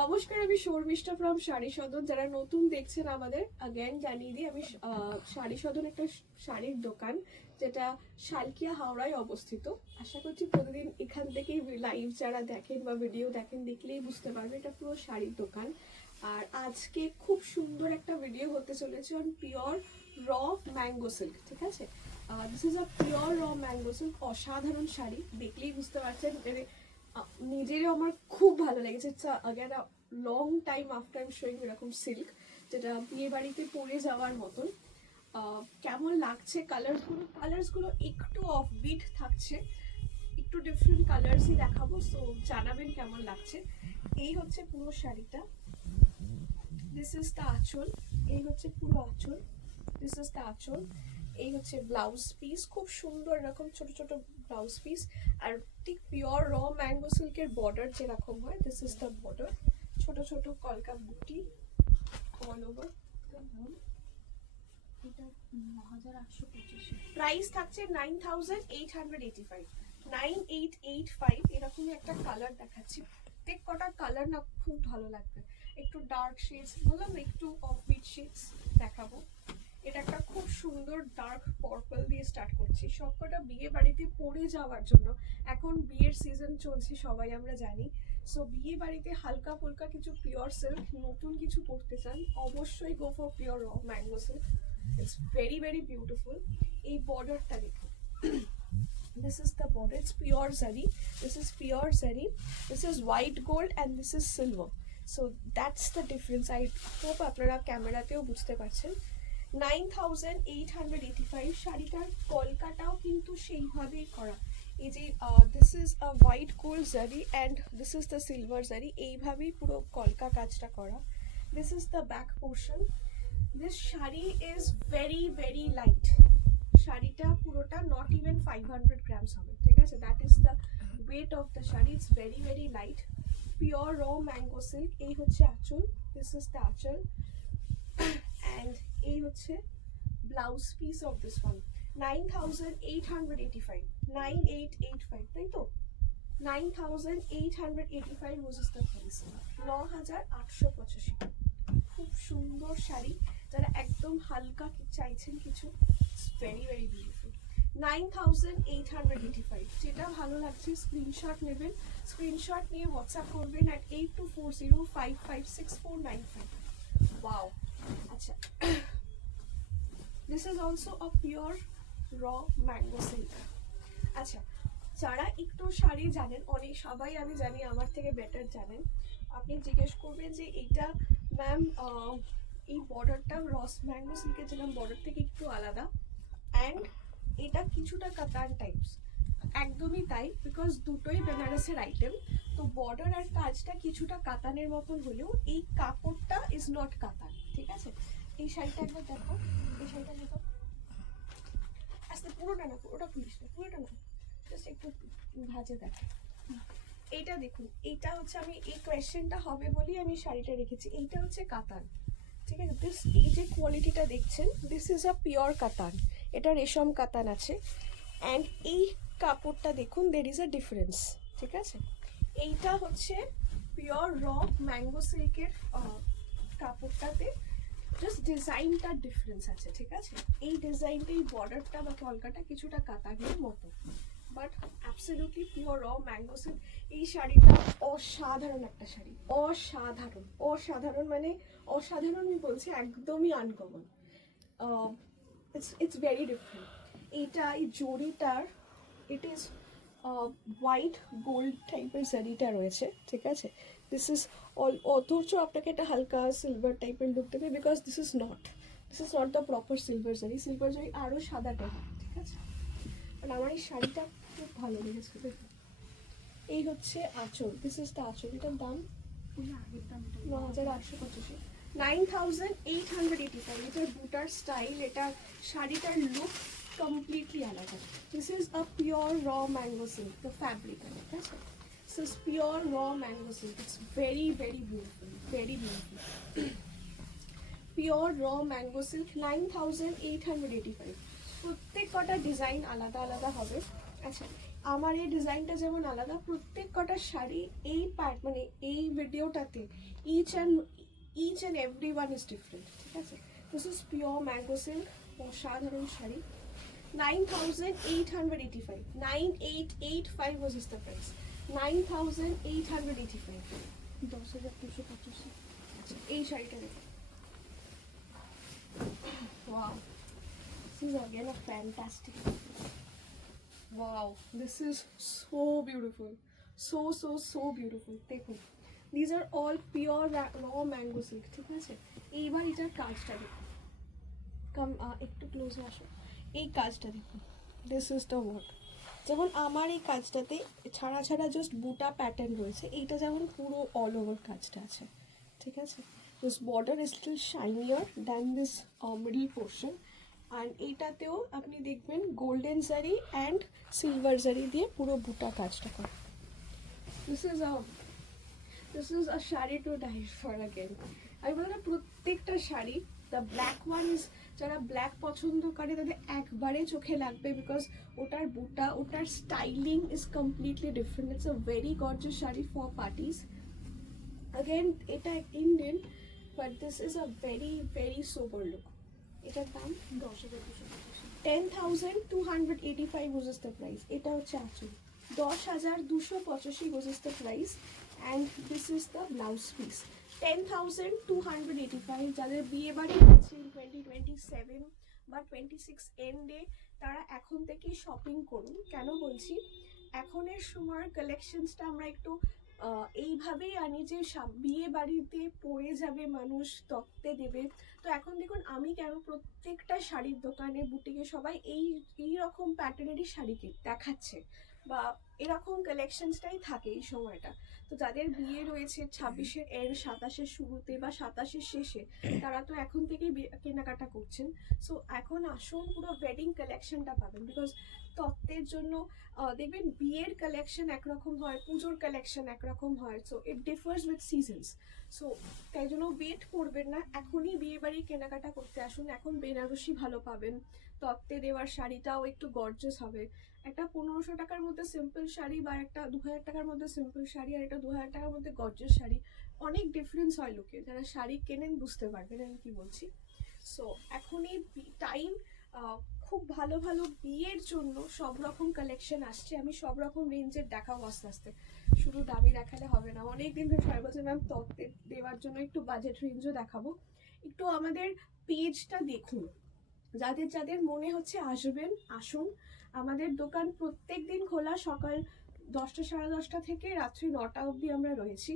নমস্কার, আমি শর্মিষ্ঠা ফ্রম শাড়ি সদন। যারা নতুন দেখছেন আমাদের অ্যাগেন জানিয়ে দিই, আমি শাড়ি সদন একটা শাড়ির দোকান যেটা শালকিয়া হাওড়ায় অবস্থিত। আশা করছি প্রতিদিন এখান থেকেই লাইভ যারা দেখেন বা ভিডিও দেখেন দেখলেই বুঝতে পারবে এটা পুরো শাড়ির দোকান। আর আজকে খুব সুন্দর একটা ভিডিও হতে চলেছে on pure raw mango silk. ঠিক আছে, this is a pure raw mango silk. অসাধারণ শাড়ি, দেখলেই বুঝতে পারছেন। নিজেরও আমার খুব ভালো লেগেছে। Again long time after I am showing এরকম সিল্ক, যেটা বিয়ে বাড়িতে পরে যাওয়ার মতন। কেমন লাগছে কালার্সগুলো একটু অফবিট থাকছে, একটু ডিফারেন্ট কালার্সই দেখাবো, সো জানাবেন কেমন লাগছে। এই হচ্ছে পুরো শাড়িটা, দিস ইজ দ্য আঁচল। এই হচ্ছে পুরো আঁচল, দিস ইজ দ্য আঁচল। এই হচ্ছে ব্লাউজ পিস, খুব সুন্দর এরকম ছোট ছোট ব্লাউজ পিস। আর ঠিক পিওর র ম্যাঙ্গো সিল্কের বর্ডার যেরকম হয়, দিস ইজ দ্য বর্ডার। ছোট ছোট কলকা বুটি অল ওভার। প্রাইস থাকছে 9885, 9885। এরকমই একটা কালার দেখাচ্ছি, প্রত্যেক কটা কালার না খুব ভালো লাগবে। একটু ডার্ক শেডস, বললাম একটু অফবিট শেডস দেখাবো। এটা একটা খুব সুন্দর ডার্ক পার্পল দিয়ে স্টার্ট করছি। সবকটা বিয়ে বাড়িতে পরে যাওয়ার জন্য, এখন বিয়ের সিজন চলছে সবাই আমরা জানি। সো বিয়ে বাড়িতে হালকা ফুলকা কিছু পিওর সিল্ক নতুন কিছু পরতে চান, অবশ্যই go for pure raw mango silk. It's very very beautiful. এই বর্ডারটা দেখুন, this is the border, it's pure zari, this is pure zari, this is white gold and this is silver. So that's the difference. I hope আপনারা ক্যামেরাতেও বুঝতে পারছেন। 9885 শাড়িটার কলকাটাও কিন্তু সেইভাবেই করা। এই যে this is a white gold zari and this is the silver zari, এইভাবেই পুরো কলকা কাজটা করা। This is the back portion. This sari is very very light. শাড়িটা পুরোটা নট ইভেন 500 গ্রামস হবে, ঠিক আছে? That is the weight of the sari. It's very very light, pure raw mango silk. এই হচ্ছে আঁচল, this is the aanchal. And এই হচ্ছে blouse piece of this one. 9885, 9885, তাই তো? 9885 was the price, 9885। খুব সুন্দর শাড়ি, যারা একদম হালকা চাইছেন কিছু, ভেরি ভেরি বিউটিফুল। 9885, যেটা ভালো লাগছে স্ক্রিনশট নেবেন, স্ক্রিনশট নিয়ে হোয়াটসঅ্যাপ করবেন at 8240556495। ওয়াও, আচ্ছা, this is also a pure raw mango silk. আচ্ছা, যারা একটু শাড়ি জানেন, অনেক সবাই আমি জানি আমার থেকে বেটার জানেন, আপনি জিজ্ঞেস করবেন যে এইটা ম্যাম এই বর্ডারটা রস ম্যাঙ্গো সিল্কের যেরকম বর্ডার থেকে একটু আলাদা, অ্যান্ড এটা কিছুটা কাতান টাইপস। একদমই তাই, বিকজ দুটোই বেনারসের আইটেম। তো বর্ডার আর কাজটা কিছুটা কাতানের মতন হলেও এই কাপড়টা ইজ নট কাতান, ঠিক আছে? এই শাড়িটা একবার দেখো, এই শাড়িটা দেখো, আস্তে, পুরোটা না, ওটা খুলিস না, পুরোটা না, জাস্ট একটু ভাজে দেখো। এইটা দেখুন, এইটা হচ্ছে, আমি এই কোয়েশ্চেনটা হবে বলেই আমি শাড়িটা রেখেছি। এইটা হচ্ছে কাতান, ঠিক আছে? দিস, এই যে কোয়ালিটিটা দেখছেন, দিস ইজ আ পিওর কাতান। এটা রেশম কাতান আছে। অ্যান্ড এই কাপড়টা দেখুন, দের ইজ আ ডিফারেন্স, ঠিক আছে? এইটা হচ্ছে পিওর র ম্যাঙ্গো সিল্কের কাপড়টাতে জাস্ট ডিজাইনটা ডিফারেন্স আছে, ঠিক আছে? এই ডিজাইনটা, এই বর্ডারটা বা কলকাটা কিছুটা কাতানের মতো, but absolutely pure raw mango silk. এই শাড়িটা অসাধারণ একটা শাড়ি, অসাধারণ, অসাধারণ মানে অসাধারণ আমি বলছি, একদমই আনকমন। It's very different. এইটা, এই জরিটার, ইট ইজ হোয়াইট গোল্ড টাইপের জারিটা রয়েছে, ঠিক আছে? দিস ইজ অল, অথচ আপনাকে একটা হালকা সিলভার টাইপের লুক দেবে, because this is not the proper silver জারি। সিলভার জারি আরও সাদা টাইপ, ঠিক আছে? আর আমার এই শাড়িটা খুব ভালো লেগেছে, দেখুন। এই হচ্ছে আঁচল, দিস ইজ দ্য আঁচল। এটার দাম 9885, 9885। এটার বুটার স্টাইল, এটা শাড়িটার লুক কমপ্লিটলি আলাদা। This is a pure raw mango silk, the fabric, ঠিক আছে? This is pure raw mango silk. It's very very beautiful, very beautiful. Pure raw mango silk, 9885। প্রত্যেক কটা ডিজাইন আলাদা আলাদা হবে। আচ্ছা, আমার এই ডিজাইনটা যেমন আলাদা, প্রত্যেক কটা শাড়ি এই মানে এই ভিডিওটাতে each and every one is different, ঠিক আছে। This is pure mango silk, অসাধারণ sari. 9,885, 9,885 was is the price, 9,885, 10,285। আচ্ছা, এই শাড়িটা দেখো, wow, this is again a fantastic, wow, this is so beautiful, so beautiful। দেখুন, these are all pure raw mango silk, ঠিক আছে। এইবার এটার কাজটা দেখুন, একটু ক্লোজে আসো, এই কাজটা দেখুন, দিস ইজ দ্য ওয়ার্ক। যেমন আমার এই কাজটাতে ছাড়া ছাড়া জাস্ট বুটা প্যাটার্ন রয়েছে, এইটা যেমন পুরো অল ওভার কাজটা আছে, ঠিক আছে। This border is still shinier than this middle portion, and এইটাতেও আপনি দেখবেন গোল্ডেন জারি অ্যান্ড সিলভার জারি দিয়ে পুরো বুটা কাজটা করে। This is a sari to die for again. আমি বললাম প্রত্যেকটা sari, the black one is, যারা ব্ল্যাক পছন্দ করে তাদের একবারে চোখে লাগবে, বিকজ ওটার বুটা, ওটার styling is completely different. It's a very gorgeous sari for parties. Again এটা Indian, but this is a very sober look. এটার দাম 10,285 was is the price। এটা হচ্ছে আঁচল, 10,285 was is the price, and this is the blouse piece। 10,285। যাদের বিয়ে বাড়ি আছে 2027 বা 26 এন্ডে, তারা এখন থেকেই শপিং করুন। কেন বলছি, এখনের সময়ের কালেকশনসটা আমরা একটু এইভাবেই আনি যে বিয়ে বাড়িতে পরে যাবে মানুষ, তত্ত্বে দেবে। তো এখন দেখুন, আমি কেন প্রত্যেকটা শাড়ির দোকানে, বুটিকে সবাই এই রকম প্যাটার্নেরই শাড়িকে দেখাচ্ছে, বা এরকম কালেকশনসটাই থাকে এই সময়টা। তো যাদের বিয়ে রয়েছে 26-এর এন্ড, 27-এর শুরুতে বা 27-এর শেষে, তারা তো এখন থেকেই কেনাকাটা করছেন। সো এখন আসুন, পুরো ওয়েডিং কালেকশনটা পাবেন, বিকজ তত্ত্বের জন্য দেখবেন বিয়ের কালেকশন একরকম হয়, পুজোর কালেকশন একরকম হয়, so it differs with seasons. So তাই জন্য ওয়েট করবেন না, এখনই বিয়ে বাড়ির কেনাকাটা করতে আসুন। এখন বেনারসি ভালো পাবেন, তত্ত্বে দেওয়ার শাড়িটাও একটু গর্জাস হবে। একটা 1500 টাকার মধ্যে সিম্পল শাড়ি, বা একটা 2000 টাকার মধ্যে সিম্পল শাড়ি, আর একটা 2000 টাকার মধ্যে গর্জাস শাড়ি, অনেক ডিফারেন্স হয় লোকে। যারা শাড়ি কেনেন বুঝতে পারবেন আমি কি বলছি। সো এখনই টাইম, খুব ভালো ভালো বিয়ের জন্য সব রকম কালেকশন আসছে। আমি সব রকম রেঞ্জের দেখাবো আস্তে আস্তে, শুধু দামি দেখালে হবে না। অনেকদিন ধরে সবাই বলছে ম্যাম তত্ত্বের দেওয়ার জন্য একটু বাজেট রেঞ্জও দেখাবো। একটু আমাদের পেজটা দেখুন, যাদের যাদের মনে হচ্ছে আসবেন, আসুন। আমাদের দোকান প্রত্যেক দিন খোলা, সকাল 10টা, 10:30 থেকে রাত্রি 9টা অবধি আমরা রয়েছি।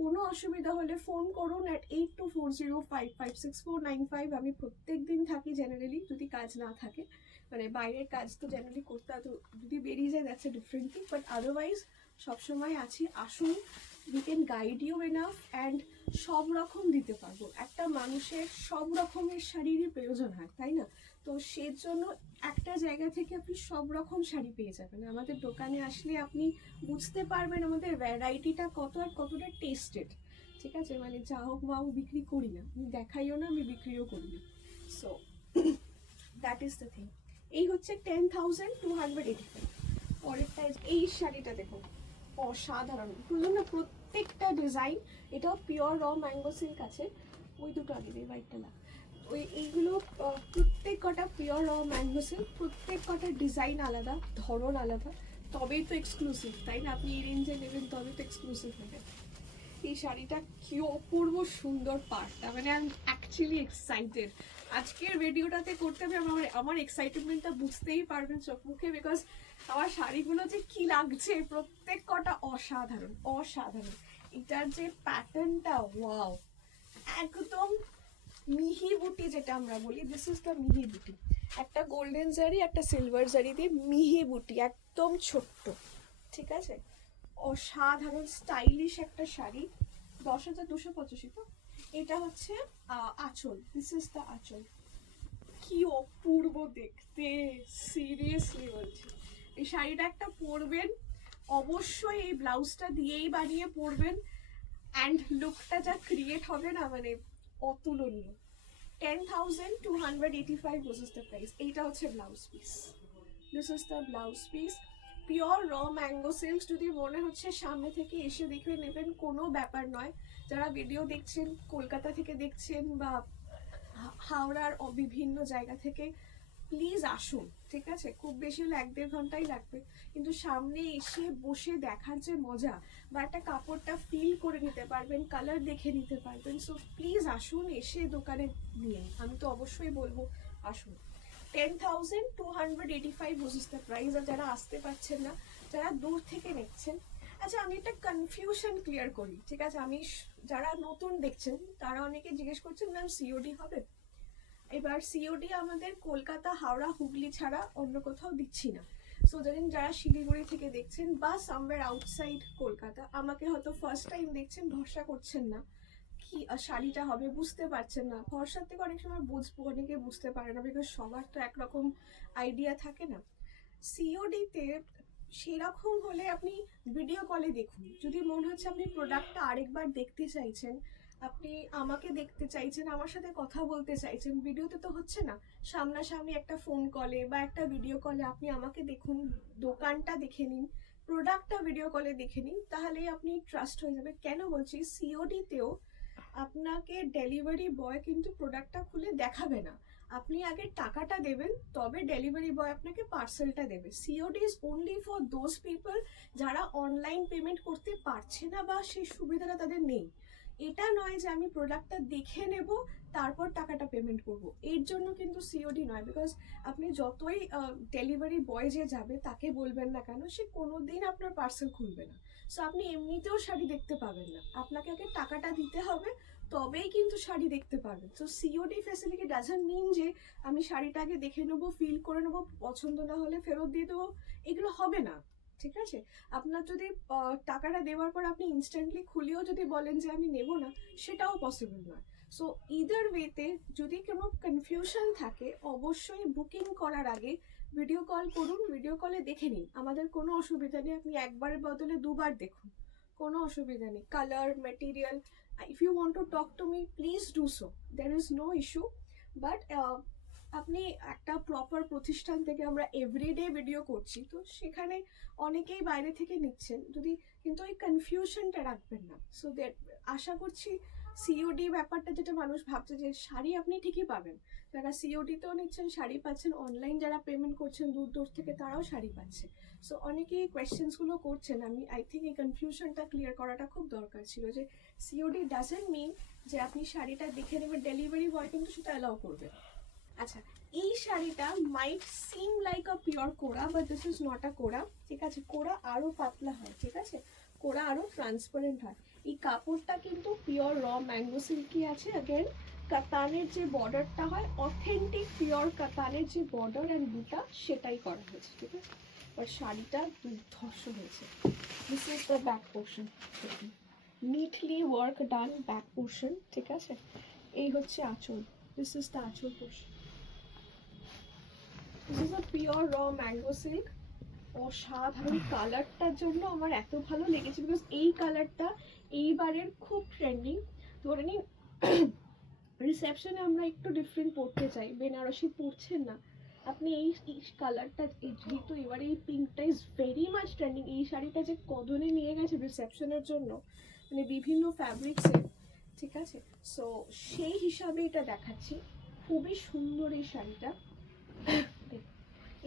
কোনো অসুবিধা হলে ফোন করুন at 8240556495। আমি প্রত্যেক দিন থাকি জেনারেলি, যদি কাজ না থাকে, মানে বাইরের কাজ তো জেনারেলি করতে হয়, তো যদি বেরিয়ে যায় that's a different thing, but otherwise সবসময় আছি। আসুন, we can guide you enough, and সব রকম দিতে পারবো। একটা মানুষের সব রকমের শাড়িরই প্রয়োজন হয়, তাই না? তো সেজন্য একটা জায়গা থেকে আপনি সব রকম শাড়ি পেয়ে যাবেন। আমাদের দোকানে আসলে আপনি বুঝতে পারবেন আমাদের ভ্যারাইটিটা কত আর কতটা টেস্টেড, ঠিক আছে। মানে যা হোক মা হোক বিক্রি করি না, আমি দেখাইও না, আমি বিক্রিও করি না। So that is the thing. এই হচ্ছে 10,285। পরেরটা এই শাড়িটা দেখুন, অসাধারণ, বুঝলেন না? প্রত্যেকটা ডিজাইন, এটাও পিওর র ম্যাঙ্গো সিল্ক আছে। ওই দুটো আগে দিয়ে হোয়াইটটা না, এইগুলো প্রত্যেক কটা পিওর র ম্যাঙ্গো সিল্ক, প্রত্যেক কটা ডিজাইন আলাদা, ধরন আলাদা, তবেই তো এক্সক্লুসিভ, তাই না? আপনি এই রেঞ্জে নেবেন তবে তো এক্সক্লুসিভ হবে। এই শাড়িটা কি অপূর্ব সুন্দর পার্টটা, মানে আই এম অ্যাকচুয়ালি এক্সাইটেড। আজকের ভিডিওটাতে করতে হবে, আমার এক্সাইটমেন্টটা বুঝতেই পারবেন চোখ মুখে, বিকজ আমার শাড়িগুলো যে কি লাগছে, প্রত্যেক কটা অসাধারণ অসাধারণ। এটার যে প্যাটার্নটা, ওয়াও, একদম মিহি বুটি যেটা আমরা বলি, দিস ইজ দ্য মিহি বুটি। একটা গোল্ডেন জারি, একটা সিলভার জারি দিয়ে মিহি বুটি, একদম ছোট্ট, ঠিক আছে। অসাধারণ স্টাইলিশ একটা শাড়ি, 10,285। তো এটা হচ্ছে আঁচল, দিস ইজ দ্য আঁচল। কি অপূর্ব দেখতে, সিরিয়াসলি বলছি। এই শাড়িটা একটা পরবেন, অবশ্যই এই ব্লাউজটা দিয়েই বানিয়ে পরবেন, অ্যান্ড লুকটা যা ক্রিয়েট হবে না, মানে অতুলনীয়। 10,285 was is the price। এইটা হচ্ছে blouse piece, this is the blouse piece. Pure raw mango silk. যদি মনে হচ্ছে সামনে থেকে এসে দেখে নেবেন, কোনো ব্যাপার নয়। যারা ভিডিও দেখছেন, কলকাতা থেকে দেখছেন বা হাওড়ার বিভিন্ন জায়গা থেকে, প্লিজ আসুন, ঠিক আছে? খুব বেশি হলে 1-1.5 ঘন্টাই লাগবে, কিন্তু সামনে এসে বসে দেখার যে মজা, বা একটা কাপড়টা ফিল করে নিতে পারবেন, কালার দেখে নিতে পারবেন। সো প্লিজ আসুন, এসে দোকানে নিয়ে, আমি তো অবশ্যই বলবো আসুন। 10,285 বুঝিস দ্য প্রাইস। আর যারা আসতে পারছেন না, যারা দূর থেকে নিচ্ছেন, আচ্ছা আমি একটা কনফিউশন ক্লিয়ার করি, ঠিক আছে? যারা নতুন দেখছেন তারা অনেকে জিজ্ঞেস করছেন ম্যাম সিওডি হবে? এবার সিওডি আমাদের কলকাতা, হাওড়া, হুগলি ছাড়া অন্য কোথাও দিচ্ছি না। সো যারা শিলিগুড়ি থেকে দেখছেন বা সামওয়্যার আউটসাইড কলকাতা, আমাকে হয়তো ফার্স্ট টাইম দেখছেন, ভরসা করছেন না কি শাড়িটা হবে, বুঝতে পারছেন না। ভরসার থেকে অনেক সময় অনেকে বুঝতে পারে না, বিকজ সবার তো একরকম আইডিয়া থাকে না। সিওডিতে সেরকম হলে আপনি ভিডিও কলে দেখুন। যদি মনে হচ্ছে আপনি প্রোডাক্টটা আরেকবার দেখতে চাইছেন, আপনি আমাকে দেখতে চাইছেন, আমার সাথে কথা বলতে চাইছেন, ভিডিওতে তো হচ্ছে না, সামনাসামনি একটা ফোন কলে বা একটা ভিডিও কলে আপনি আমাকে দেখুন, দোকানটা দেখে নিন, প্রোডাক্টটা ভিডিও কলে দেখে নিন, তাহলেই আপনি ট্রাস্ট হয়ে যাবে। কেন বলছি, সিওডিতেও আপনাকে ডেলিভারি বয় কিন্তু প্রোডাক্টটা খুলে দেখাবে না, আপনি আগে টাকাটা দেবেন, তবে ডেলিভারি বয় আপনাকে পার্সেলটা দেবে। COD is only for those people যারা অনলাইন পেমেন্ট করতে পারছে না বা সেই সুবিধাটা তাদের নেই। এটা নয় যে আমি প্রোডাক্টটা দেখে নেব তারপর টাকাটা পেমেন্ট করব, এর জন্য কিন্তু সিওডি নয়। বিকজ আপনি যতই ডেলিভারি বয় যে যাবে তাকে বলবেন না কেন, সে কোনোদিন আপনার পার্সেল খুলবে না। সো আপনি এমনিতেও শাড়ি দেখতে পাবেন না, আপনাকে আগে টাকাটা দিতে হবে, তবেই কিন্তু শাড়ি দেখতে পারবেন। So COD facility doesn't mean যে আমি শাড়িটা আগে দেখে নেবো, ফিল করে নেবো, পছন্দ না হলে ফেরত দিয়ে দেবো, এগুলো হবে না, ঠিক আছে? আপনার যদি টাকাটা দেওয়ার পর আপনি ইনস্ট্যান্টলি খুলেও যদি বলেন যে আমি নেব না, সেটাও পসিবল নয়। সো ইদার ওয়েতে যদি কোনো কনফিউশন থাকে, অবশ্যই বুকিং করার আগে ভিডিও কল করুন, ভিডিও কলে দেখে নিন, আমাদের কোনো অসুবিধা নেই। আপনি একবারের বদলে দুবার দেখুন, কোনো অসুবিধা নেই। Colour, material, if you want to talk to me please do so, there is no issue. But আপনি একটা প্রপার প্রতিষ্ঠান থেকে আমরা এভরিডে ভিডিও করছি, তো সেখানে অনেকেই বাইরে থেকে নিচ্ছেন, যদি কিন্তু ওই কনফিউশনটা রাখবেন না। সো দ্যাট আশা করছি সিওডি ব্যাপারটা, যেটা মানুষ ভাবছে যে শাড়ি আপনি ঠিকই পাবেন, যারা সিওডিতেও নিচ্ছেন শাড়ি পাচ্ছেন, অনলাইন যারা পেমেন্ট করছেন দূর দূর থেকে তারাও শাড়ি পাচ্ছে। সো অনেকেই কোয়েশ্চেন্সগুলো করছেন, আমি আই থিঙ্ক এই কনফিউশনটা ক্লিয়ার করাটা খুব দরকার ছিল, যে সিওডি ডাজন্ট মিন যে আপনি শাড়িটা দেখে নেবেন, ডেলিভারি বয় কিন্তু সেটা অ্যালাউ করবে। আচ্ছা, এই শাড়িটা মাইট সিম লাইক আ পিওর কোরা, but this is not a কোরা, ঠিক আছে? কোরা আরো পাতলা হয়, ঠিক আছে? কোরা আরো ট্রান্সপারেন্ট হয়। এই কাপড়টা কিন্তু পিওর র ম্যাঙ্গো সিল্কি আছে। অ্যাগেন কাতানের যে বর্ডারটা হয়, অথেন্টিক পিওর কাতানের যে বর্ডার অ্যান্ড বুটা, সেটাই করা হয়েছে, ঠিক আছে? বাট শাড়িটা দুর্ধর্ষ হয়েছে। This is the back portion, neatly work done back portion, ঠিক আছে? এই হচ্ছে আঁচল, দিস ইজ দ্য আঁচল portion. This is a pure raw mango silk. অসাধারণ, কালারটার জন্য আমার এত ভালো লেগেছে, বিকজ এই কালারটা এইবারের খুব ট্রেন্ডিং। ধরে নিন রিসেপশনে আমরা একটু ডিফারেন্ট পড়তে চাই, বেনারসি পড়ছেন না, আপনি এই কালারটা, যেহেতু এবারে এই পিঙ্কটা ইজ ভেরি মাচ ট্রেন্ডিং, এই শাড়িটা যে কদনে নিয়ে গেছে রিসেপশনের জন্য, মানে বিভিন্ন ফ্যাব্রিক্সে, ঠিক আছে? সো সেই হিসাবে এটা দেখাচ্ছি, খুবই সুন্দর এই শাড়িটা।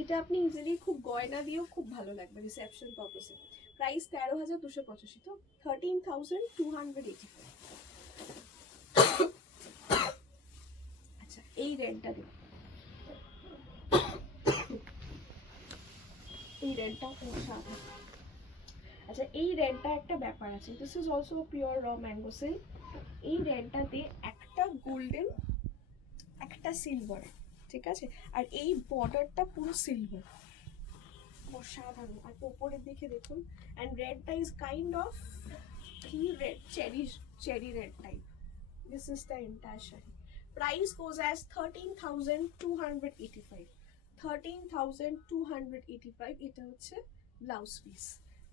এটা আপনি ইজিলি খুব গয়না দিয়েও খুব ভালো লাগবে রিসেপশন পারপাসে। প্রাইস 13,285, তো 13,285। আচ্ছা, এই রেডটা দেখুন, এই রেডটা অসাধারণ। আচ্ছা, এই রেডটা একটা ব্যাপার আছে, this is also pure raw mango silk. এই রেডটাতে একটা গোল্ডেন, একটা সিলভার, ঠিক আছে? আর এই বর্ডারটা পুরো সিলভার, অসাধারণ। আর উপরের দিকে দেখুন, অ্যান্ড রেডটা ইজ কাইন্ড অফ ঘি red, cherry red type. This is the entire sari. Price goes as 13,285, 13,285। এটা হচ্ছে ব্লাউজ পিস,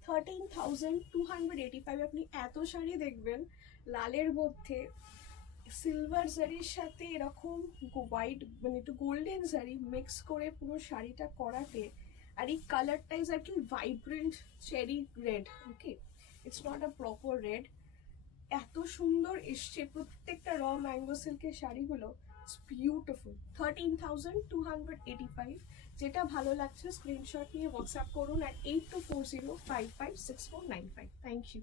13,285। আপনি এত শাড়ি দেখবেন লালের মধ্যে সিলভার জারির সাথে এরকম হোয়াইট, মানে একটু গোল্ডেন জারি মিক্স করে পুরো শাড়িটা করাতে আর এই কালারটা ইজ আর কি vibrant cherry red, okay, it's not a proper red. এত সুন্দর এসছে প্রত্যেকটা র ম্যাঙ্গো সিল্কের শাড়িগুলো, ইটস বিউটিফুল। 13,285। যেটা ভালো লাগছে স্ক্রিনশট নিয়ে হোয়াটসঅ্যাপ করুন at 8240556495। Thank you.